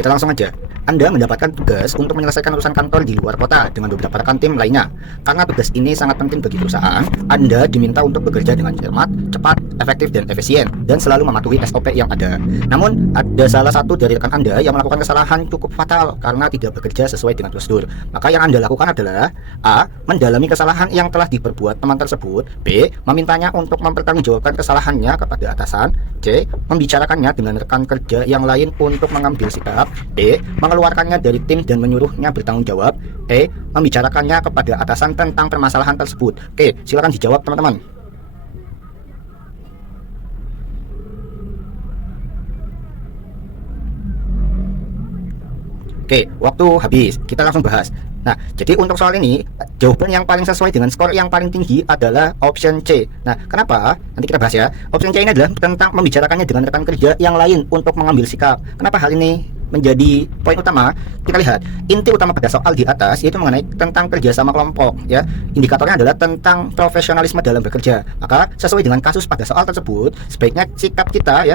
kita langsung aja. Anda mendapatkan tugas untuk menyelesaikan urusan kantor di luar kota dengan beberapa rekan tim lainnya. Karena tugas ini sangat penting bagi perusahaan, Anda diminta untuk bekerja dengan cermat, cepat, efektif, dan efisien, dan selalu mematuhi SOP yang ada. Namun, ada salah satu dari rekan Anda yang melakukan kesalahan cukup fatal karena tidak bekerja sesuai dengan prosedur. Maka yang Anda lakukan adalah A. Mendalami kesalahan yang telah diperbuat teman tersebut. B. Memintanya untuk mempertanggungjawabkan kesalahannya kepada atasan. C. Membicarakannya dengan rekan kerja yang lain untuk mengambil sikap. D. Mengeluarkannya dari tim dan menyuruhnya bertanggung jawab. E. Membicarakannya kepada atasan tentang permasalahan tersebut. Oke, silakan dijawab teman-teman. Oke, waktu habis. Kita langsung bahas. Nah, jadi untuk soal ini, jawaban yang paling sesuai dengan skor yang paling tinggi adalah option C. Nah, kenapa? Nanti kita bahas ya. Option C ini adalah tentang membicarakannya dengan rekan kerja yang lain untuk mengambil sikap. Kenapa hal ini menjadi poin utama? Kita lihat inti utama pada soal di atas yaitu mengenai tentang kerjasama kelompok ya. Indikatornya adalah tentang profesionalisme dalam bekerja. Maka sesuai dengan kasus pada soal tersebut, sebaiknya sikap kita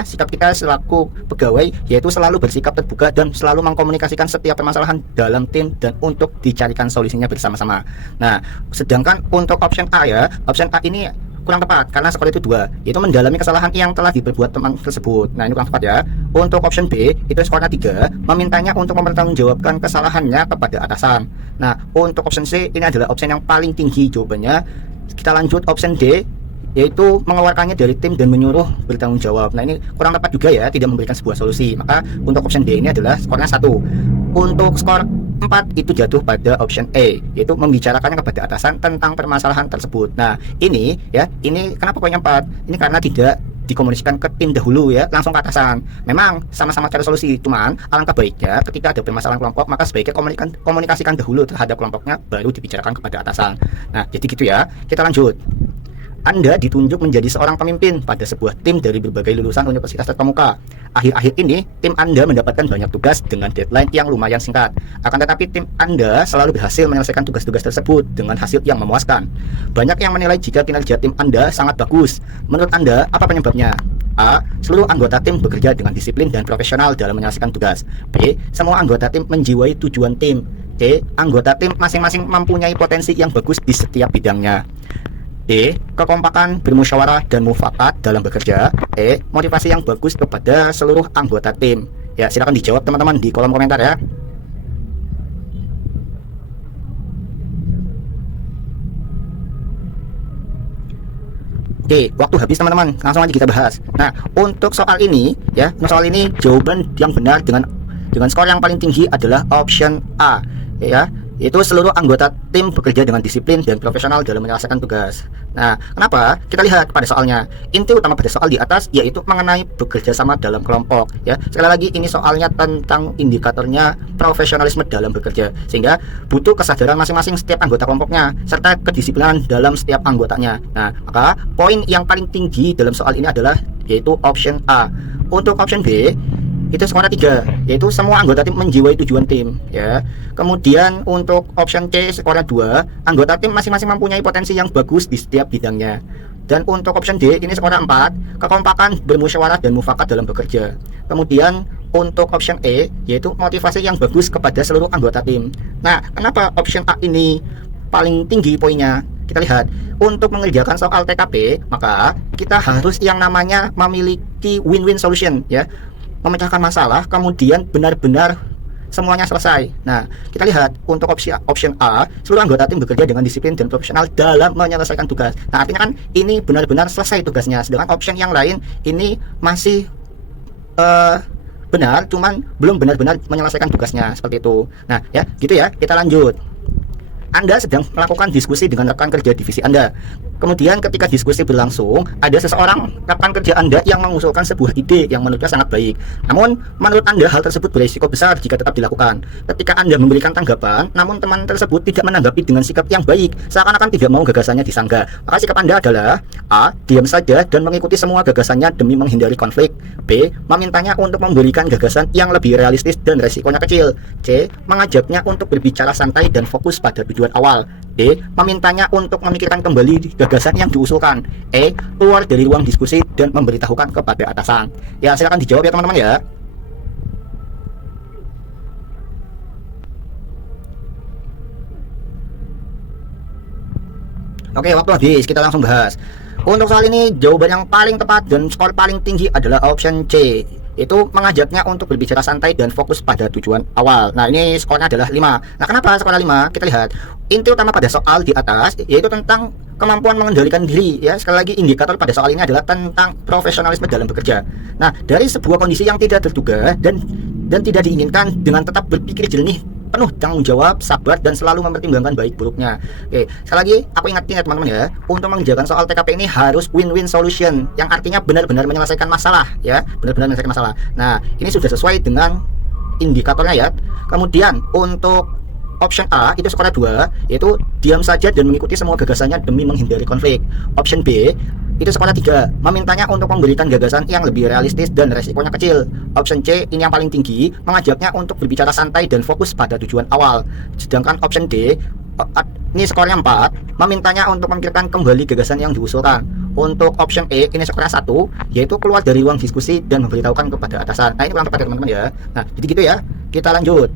selaku pegawai yaitu selalu bersikap terbuka dan selalu mengkomunikasikan setiap permasalahan dalam tim dan untuk dicarikan solusinya bersama-sama. Nah, sedangkan untuk option A ya, option A ini kurang tepat karena skor itu 2, yaitu mendalami kesalahan yang telah diperbuat teman tersebut. Nah, ini kurang tepat ya. Untuk option B itu skornya 3, memintanya untuk mempertanggungjawabkan kesalahannya kepada atasan. Nah, untuk option C ini adalah option yang paling tinggi jawabannya. Kita lanjut option D, yaitu mengeluarkannya dari tim dan menyuruh bertanggung jawab. Nah, ini kurang tepat juga ya, tidak memberikan sebuah solusi. Maka untuk option D ini adalah skornya 1. Untuk skor 4 itu jatuh pada option A, yaitu membicarakannya kepada atasan tentang permasalahan tersebut. Nah, ini kenapa poinnya 4? Ini karena tidak dikomunikasikan ke tim dahulu ya, langsung ke atasan. Memang sama-sama cari solusi, cuman alangkah baiknya ketika ada permasalahan kelompok, maka sebaiknya komunikasikan dahulu terhadap kelompoknya, baru dibicarakan kepada atasan. Nah, jadi gitu ya. Kita lanjut. Anda ditunjuk menjadi seorang pemimpin pada sebuah tim dari berbagai lulusan universitas terkemuka. Akhir-akhir ini, tim Anda mendapatkan banyak tugas dengan deadline yang lumayan singkat. Akan tetapi tim Anda selalu berhasil menyelesaikan tugas-tugas tersebut dengan hasil yang memuaskan. Banyak yang menilai jika kinerja tim Anda sangat bagus. Menurut Anda, apa penyebabnya? A. Seluruh anggota tim bekerja dengan disiplin dan profesional dalam menyelesaikan tugas. B. Semua anggota tim menjiwai tujuan tim. C. Anggota tim masing-masing mempunyai potensi yang bagus di setiap bidangnya. D. Kekompakan, bermusyawarah, dan mufakat dalam bekerja. E. Motivasi yang bagus kepada seluruh anggota tim. Ya, silakan dijawab teman-teman di kolom komentar ya. Oke, waktu habis teman-teman. Langsung aja kita bahas. Nah, untuk soal ini ya, jawaban yang benar dengan skor yang paling tinggi adalah option A ya. Itu seluruh anggota tim bekerja dengan disiplin dan profesional dalam menyelesaikan tugas. Nah, kenapa? Kita lihat pada soalnya. Inti utama pada soal di atas yaitu mengenai bekerja sama dalam kelompok ya. Sekali lagi ini soalnya tentang indikatornya profesionalisme dalam bekerja, sehingga butuh kesadaran masing-masing setiap anggota kelompoknya serta kedisiplinan dalam setiap anggotanya. Nah, maka poin yang paling tinggi dalam soal ini adalah yaitu option A. Untuk option B itu skornya 3, yaitu semua anggota tim menjiwai tujuan tim ya. Kemudian untuk option C skornya 2, anggota tim masing-masing mempunyai potensi yang bagus di setiap bidangnya. Dan untuk option D ini skornya 4, kekompakan, bermusyawarah, dan mufakat dalam bekerja. Kemudian untuk option E yaitu motivasi yang bagus kepada seluruh anggota tim. Nah, kenapa option A ini paling tinggi poinnya? Kita lihat, untuk mengerjakan soal TKP maka kita harus yang namanya memiliki win-win solution ya, memecahkan masalah kemudian benar-benar semuanya selesai. Nah, kita lihat untuk option A, seluruh anggota tim bekerja dengan disiplin dan profesional dalam menyelesaikan tugas. Nah, artinya kan ini benar-benar selesai tugasnya. Sedangkan option yang lain ini masih benar, cuman belum benar-benar menyelesaikan tugasnya, seperti itu. Nah, ya, gitu ya. Kita lanjut. Anda sedang melakukan diskusi dengan rekan kerja divisi Anda. Kemudian ketika diskusi berlangsung, ada seseorang rekan kerja Anda yang mengusulkan sebuah ide yang menurutnya sangat baik. Namun, menurut Anda hal tersebut berisiko besar jika tetap dilakukan. Ketika Anda memberikan tanggapan, namun teman tersebut tidak menanggapi dengan sikap yang baik, seakan-akan tidak mau gagasannya disanggah. Maka sikap Anda adalah A. Diam saja dan mengikuti semua gagasannya demi menghindari konflik. B. Memintanya untuk memberikan gagasan yang lebih realistis dan resikonya kecil. C. Mengajaknya untuk berbicara santai dan fokus pada tujuan awal. D. Memintanya untuk memikirkan kembali gagasan yang diusulkan. E. Keluar dari ruang diskusi dan memberitahukan kepada atasan. Ya, silakan dijawab ya teman-teman ya. Oke, waktu habis, kita langsung bahas. Untuk soal ini, jawaban yang paling tepat dan skor paling tinggi adalah option C. Itu mengajaknya untuk berbicara santai dan fokus pada tujuan awal. Nah, ini skornya adalah 5. Nah, kenapa skornya 5? Kita lihat. Inti utama pada soal di atas yaitu tentang kemampuan mengendalikan diri ya. Sekali lagi, indikator pada soal ini adalah tentang profesionalisme dalam bekerja. Nah, dari sebuah kondisi yang tidak terduga dan tidak diinginkan dengan tetap berpikir jernih, penuh tanggung jawab, sabar, dan selalu mempertimbangkan baik buruknya. Oke, sekali lagi aku ingatkan ya teman-teman ya, untuk mengerjakan soal TKP ini harus win-win solution, yang artinya benar-benar menyelesaikan masalah ya, benar-benar menyelesaikan masalah. Nah, ini sudah sesuai dengan indikatornya ya. Kemudian untuk option A itu skornya 2, yaitu diam saja dan mengikuti semua gagasannya demi menghindari konflik. Option B itu skornya 3, memintanya untuk memberikan gagasan yang lebih realistis dan resikonya kecil. Option C ini yang paling tinggi, mengajaknya untuk berbicara santai dan fokus pada tujuan awal. Sedangkan option D ini skornya 4, memintanya untuk memikirkan kembali gagasan yang diusulkan. Untuk option E ini skornya 1, yaitu keluar dari ruang diskusi dan memberitahukan kepada atasan. Nah, ini kurang tepat ya teman-teman ya. Nah, jadi gitu ya. Kita lanjut.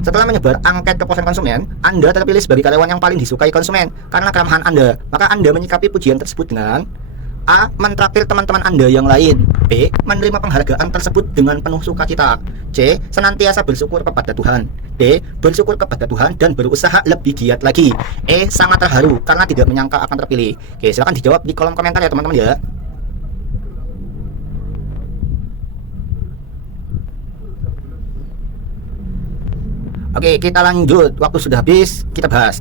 Setelah menyebar angket kepuasan konsumen, Anda terpilih sebagai karyawan yang paling disukai konsumen karena keramahan Anda. Maka Anda menyikapi pujian tersebut dengan A. Mentraktir teman-teman Anda yang lain. B. Menerima penghargaan tersebut dengan penuh sukacita. C. Senantiasa bersyukur kepada Tuhan. D. Bersyukur kepada Tuhan dan berusaha lebih giat lagi. E. Sangat terharu karena tidak menyangka akan terpilih. Oke, silahkan dijawab di kolom komentar ya teman-teman ya. Oke, kita lanjut. Waktu sudah habis, kita bahas.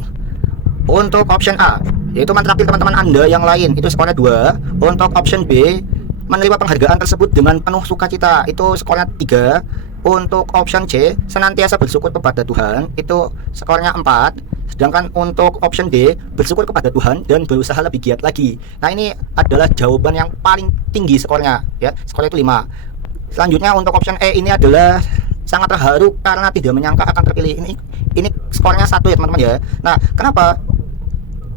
Untuk option A, yaitu mentraktir teman-teman Anda yang lain, itu skornya 2. Untuk option B, menerima penghargaan tersebut dengan penuh sukacita, itu skornya 3. Untuk option C, senantiasa bersyukur kepada Tuhan, itu skornya 4. Sedangkan untuk option D, bersyukur kepada Tuhan dan berusaha lebih giat lagi. Nah, ini adalah jawaban yang paling tinggi skornya ya. Skornya itu 5. Selanjutnya untuk option E ini adalah sangat terharu karena tidak menyangka akan terpilih. Ini skornya 1 ya teman-teman ya. Nah, kenapa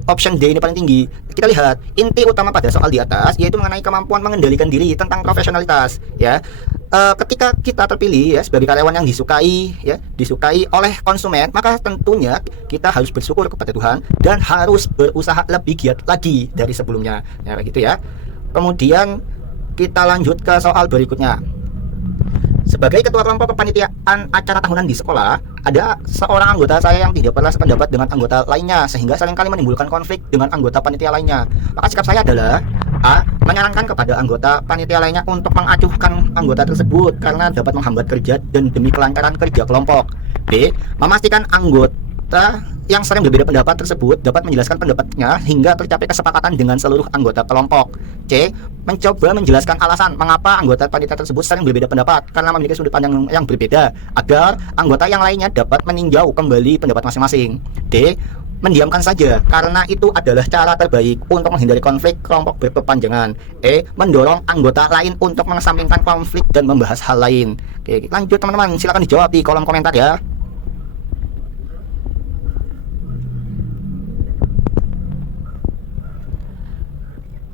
option D ini paling tinggi? Kita lihat inti utama pada soal di atas yaitu mengenai kemampuan mengendalikan diri, tentang profesionalitas ya. Ketika kita terpilih ya sebagai karyawan yang disukai oleh konsumen, maka tentunya kita harus bersyukur kepada Tuhan dan harus berusaha lebih giat lagi dari sebelumnya. Ya begitu ya. Kemudian kita lanjut ke soal berikutnya. Sebagai ketua kelompok kepanitiaan acara tahunan di sekolah, ada seorang anggota saya yang tidak pernah sependapat dengan anggota lainnya sehingga seringkali menimbulkan konflik dengan anggota panitia lainnya. Maka sikap saya adalah A. Menyarankan kepada anggota panitia lainnya untuk mengacuhkan anggota tersebut karena dapat menghambat kerja dan demi kelancaran kerja kelompok. B. Memastikan anggota yang sering berbeda pendapat tersebut dapat menjelaskan pendapatnya hingga tercapai kesepakatan dengan seluruh anggota kelompok. C. Mencoba menjelaskan alasan mengapa anggota panitia tersebut sering berbeda pendapat karena memiliki sudut pandang yang berbeda agar anggota yang lainnya dapat meninjau kembali pendapat masing-masing. D. Mendiamkan saja karena itu adalah cara terbaik untuk menghindari konflik kelompok berkepanjangan. E. Mendorong anggota lain untuk mengesampingkan konflik dan membahas hal lain. Oke, lanjut teman-teman, silakan dijawab di kolom komentar ya.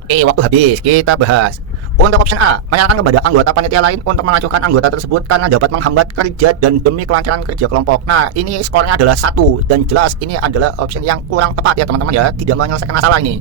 Oke, waktu habis, kita bahas. Untuk option A, menyarankan kepada anggota panitia lain untuk mengacuhkan anggota tersebut karena dapat menghambat kerja dan demi kelancaran kerja kelompok. Nah, ini skornya adalah 1 dan jelas ini adalah option yang kurang tepat ya teman-teman ya, tidak menyelesaikan masalah ini.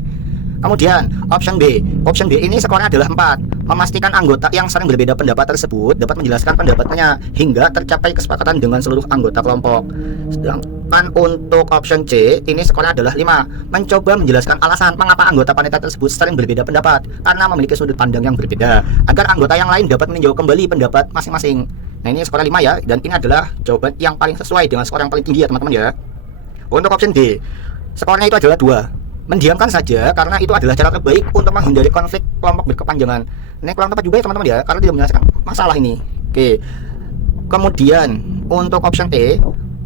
Kemudian option B ini skornya adalah 4, memastikan anggota yang sering berbeda pendapat tersebut dapat menjelaskan pendapatnya hingga tercapai kesepakatan dengan seluruh anggota kelompok. Sedangkan untuk option C ini skornya adalah 5, mencoba menjelaskan alasan mengapa anggota panitia tersebut sering berbeda pendapat karena memiliki sudut pandang yang berbeda agar anggota yang lain dapat meninjau kembali pendapat masing-masing. Nah, ini skornya 5 ya, dan ini adalah jawaban yang paling sesuai dengan skor yang paling tinggi ya teman-teman ya. Untuk option D, skornya itu adalah 2, mendiamkan saja karena itu adalah cara terbaik untuk menghindari konflik kelompok berkepanjangan. Ini kurang tepat juga ya teman-teman ya, karena tidak menyelesaikan masalah ini. Oke. Kemudian untuk option E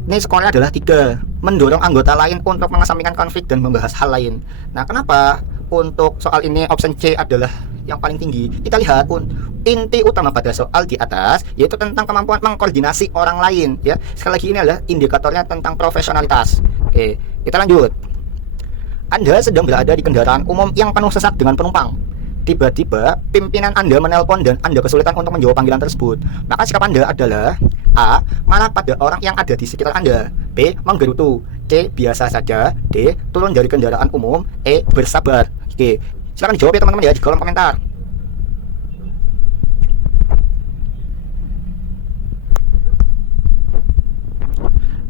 ini skornya adalah 3, mendorong anggota lain untuk mengesampingkan konflik dan membahas hal lain. Nah, kenapa untuk soal ini option C adalah yang paling tinggi? Kita lihat inti utama pada soal di atas yaitu tentang kemampuan mengkoordinasi orang lain ya. Sekali lagi ini adalah indikatornya tentang profesionalitas. Oke, kita lanjut. Anda sedang berada di kendaraan umum yang penuh sesak dengan penumpang. Tiba-tiba pimpinan Anda menelpon dan Anda kesulitan untuk menjawab panggilan tersebut. Maka sikap Anda adalah A. Marah pada orang yang ada di sekitar Anda. B. Menggerutu. C. Biasa saja. D. Turun dari kendaraan umum. E. Bersabar. Oke, silakan dijawab ya teman-teman ya di kolom komentar.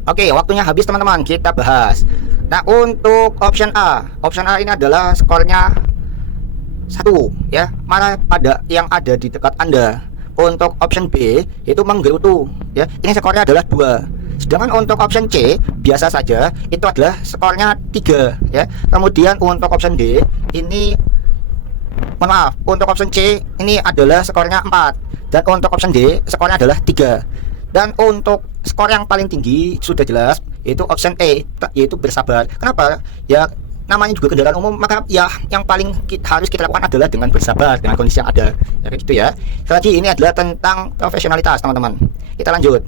Oke, waktunya habis teman-teman, kita bahas. Nah, untuk option A ini adalah skornya 1 ya, marah pada yang ada di dekat Anda. Untuk option B itu menggerutu ya, ini skornya adalah 2. Sedangkan untuk option C biasa saja itu adalah skornya 3 ya. Kemudian untuk option D ini, mohon maaf, untuk option C ini adalah skornya 4, dan untuk option D skornya adalah 3. Dan untuk skor yang paling tinggi sudah jelas itu option E, yaitu bersabar. Kenapa? Ya namanya juga kendaraan umum, maka ya yang paling harus kita lakukan adalah dengan bersabar dengan kondisi yang ada. Ya kayak gitu ya. Sekali lagi ini adalah tentang profesionalitas teman-teman. Kita lanjut.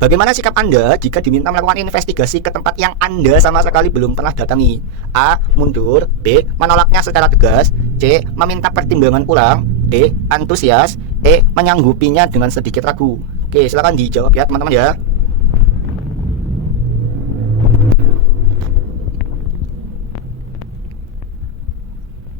Bagaimana sikap Anda jika diminta melakukan investigasi ke tempat yang Anda sama sekali belum pernah datangi? A. Mundur. B. Menolaknya secara tegas. C. Meminta pertimbangan ulang. D. Antusias. E. Menyanggupinya dengan sedikit ragu. Oke, silakan dijawab ya teman-teman ya.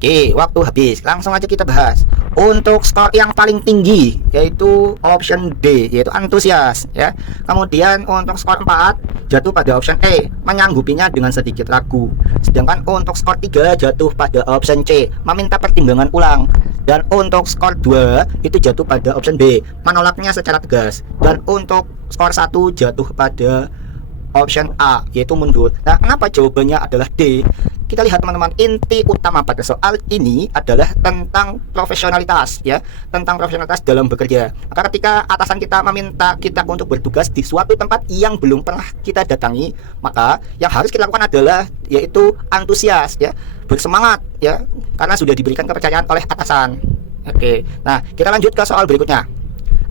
Oke, waktu habis. Langsung aja kita bahas. Untuk skor yang paling tinggi yaitu option D, yaitu antusias ya. Kemudian untuk skor 4 jatuh pada option E, menyanggupinya dengan sedikit ragu. Sedangkan untuk skor 3 jatuh pada option C, meminta pertimbangan ulang. Dan untuk skor 2 itu jatuh pada option B, menolaknya secara tegas. Dan untuk skor 1 jatuh pada option A, yaitu mundur. Nah, kenapa jawabannya adalah D? Kita lihat teman-teman, inti utama pada soal ini adalah tentang profesionalitas ya, tentang profesionalitas dalam bekerja. Maka ketika atasan kita meminta kita untuk bertugas di suatu tempat yang belum pernah kita datangi, maka yang harus kita lakukan adalah yaitu antusias ya, bersemangat ya, karena sudah diberikan kepercayaan oleh atasan. Oke, nah kita lanjut ke soal berikutnya.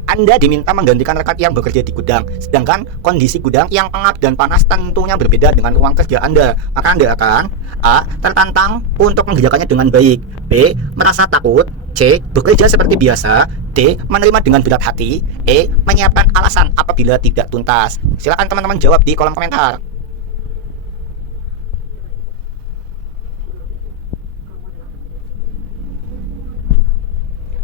Anda diminta menggantikan rekan yang bekerja di gudang, sedangkan kondisi gudang yang pengap dan panas tentunya berbeda dengan ruang kerja Anda. Maka Anda akan A. Tertantang untuk mengerjakannya dengan baik. B. Merasa takut. C. Bekerja seperti biasa. D. Menerima dengan berat hati. E. Menyiapkan alasan apabila tidak tuntas. Silakan teman-teman jawab di kolom komentar.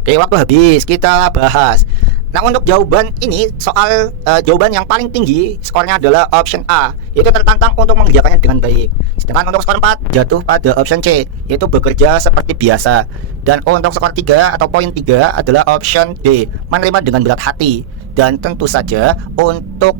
Oke, waktu habis, kita bahas. Nah, untuk jawaban ini soal jawaban yang paling tinggi skornya adalah option A, yaitu tertantang untuk mengerjakannya dengan baik. Sedangkan untuk skor 4 jatuh pada option C, yaitu bekerja seperti biasa. Dan untuk skor 3 atau poin 3 adalah option D, menerima dengan berat hati. Dan tentu saja untuk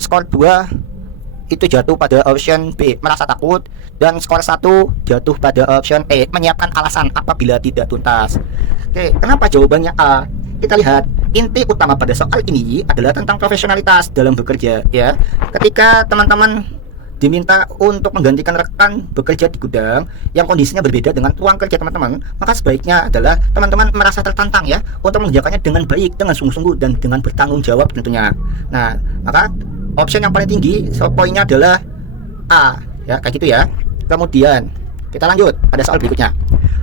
skor 2 itu jatuh pada option B, merasa takut. Dan skor 1 jatuh pada option E, menyiapkan alasan apabila tidak tuntas. Oke, kenapa jawabannya A? Kita lihat, inti utama pada soal ini adalah tentang profesionalitas dalam bekerja ya. Ketika teman-teman diminta untuk menggantikan rekan bekerja di gudang yang kondisinya berbeda dengan ruang kerja teman-teman, maka sebaiknya adalah teman-teman merasa tertantang ya untuk mengerjakannya dengan baik, dengan sungguh-sungguh, dan dengan bertanggung jawab tentunya. Nah, maka option yang paling tinggi poinnya adalah A ya, kayak gitu ya. Kemudian kita lanjut pada soal berikutnya.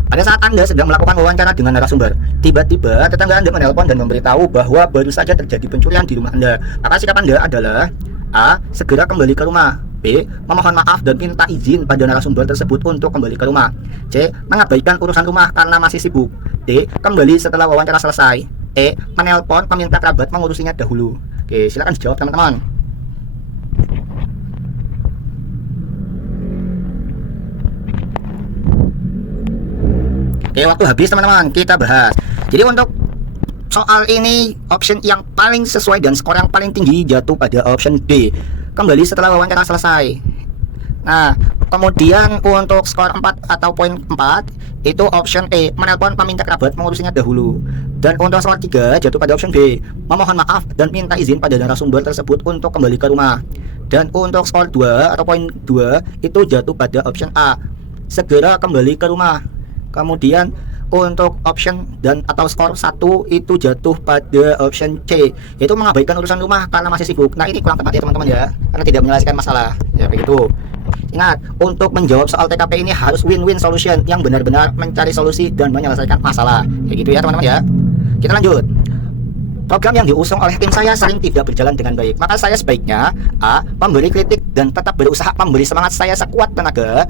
Pada saat Anda sedang melakukan wawancara dengan narasumber, tiba-tiba tetangga Anda menelpon dan memberitahu bahwa baru saja terjadi pencurian di rumah Anda. Maka sikap Anda adalah A. Segera kembali ke rumah. B. Memohon maaf dan minta izin pada narasumber tersebut untuk kembali ke rumah. C. Mengabaikan urusan rumah karena masih sibuk. D. Kembali setelah wawancara selesai. E. Menelpon meminta kerabat mengurusinya dahulu. Oke, silakan dijawab teman-teman. Oke, waktu habis teman-teman, kita bahas. Jadi untuk soal ini option yang paling sesuai dan skor yang paling tinggi jatuh pada option D, kembali setelah wawancara selesai. Nah, kemudian untuk skor 4 atau poin 4 itu option E, menelpon peminta kerabat mengurusinya dahulu. Dan untuk skor 3 jatuh pada option B, memohon maaf dan minta izin pada narasumber tersebut untuk kembali ke rumah. Dan untuk skor 2 atau poin 2 itu jatuh pada option A, segera kembali ke rumah. Kemudian untuk option dan atau skor 1 itu jatuh pada option C, yaitu mengabaikan urusan rumah karena masih sibuk. Nah, ini kurang tepat ya teman-teman ya, karena tidak menyelesaikan masalah ya, begitu. Ingat, untuk menjawab soal TKP ini harus win-win solution, yang benar-benar mencari solusi dan menyelesaikan masalah, kayak gitu ya teman-teman ya. Kita lanjut. Program yang diusung oleh tim saya sering tidak berjalan dengan baik. Maka saya sebaiknya A. Memberi kritik dan tetap berusaha memberi semangat saya sekuat tenaga.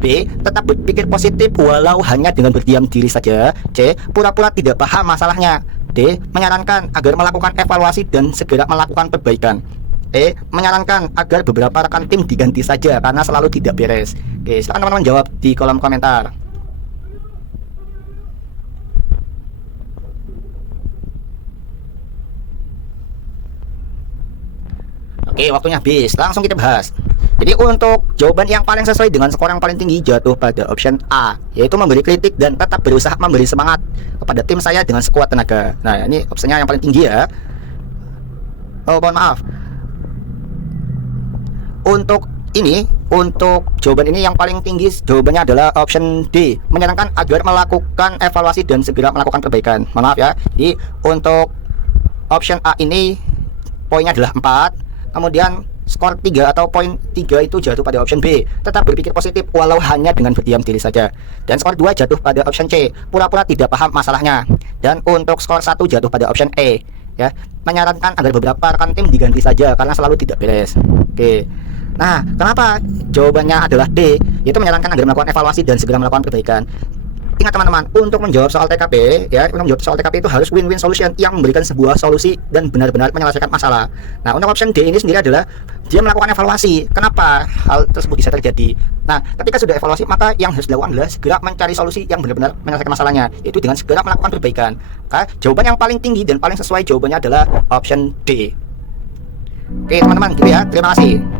B. Tetap berpikir positif walau hanya dengan berdiam diri saja. C. Pura-pura tidak paham masalahnya. D. Menyarankan agar melakukan evaluasi dan segera melakukan perbaikan. E. Menyarankan agar beberapa rekan tim diganti saja karena selalu tidak beres. Oke, silakan teman-teman jawab di kolom komentar. Oke, waktunya habis. Langsung kita bahas. Jadi untuk jawaban yang paling sesuai dengan skor yang paling tinggi jatuh pada option A, yaitu memberi kritik dan tetap berusaha memberi semangat kepada tim saya dengan sekuat tenaga. Nah, ini opsinya yang paling tinggi ya. Oh, mohon maaf. Untuk jawaban ini yang paling tinggi jawabannya adalah option D, menyarankan agar melakukan evaluasi dan segera melakukan perbaikan. Mohon maaf ya. Jadi untuk option A ini poinnya adalah 4. Kemudian skor 3 atau poin 3 itu jatuh pada option B, tetap berpikir positif walau hanya dengan berdiam diri saja. Dan skor 2 jatuh pada option C, pura-pura tidak paham masalahnya. Dan untuk skor 1 jatuh pada option E, ya, menyarankan agar beberapa rekan tim diganti saja karena selalu tidak beres. Oke. Nah, kenapa jawabannya adalah D, yaitu menyarankan agar melakukan evaluasi dan segera melakukan perbaikan. Ingat teman-teman, untuk menjawab soal TKP, ya, untuk menjawab soal TKP itu harus win-win solution yang memberikan sebuah solusi dan benar-benar menyelesaikan masalah. Nah, untuk option D ini sendiri adalah dia melakukan evaluasi. Kenapa hal tersebut bisa terjadi? Nah, ketika sudah evaluasi, maka yang harus dilakukan adalah segera mencari solusi yang benar-benar menyelesaikan masalahnya, yaitu dengan segera melakukan perbaikan. Maka jawaban yang paling tinggi dan paling sesuai jawabannya adalah option D. Oke, teman-teman, gitu ya. Terima kasih.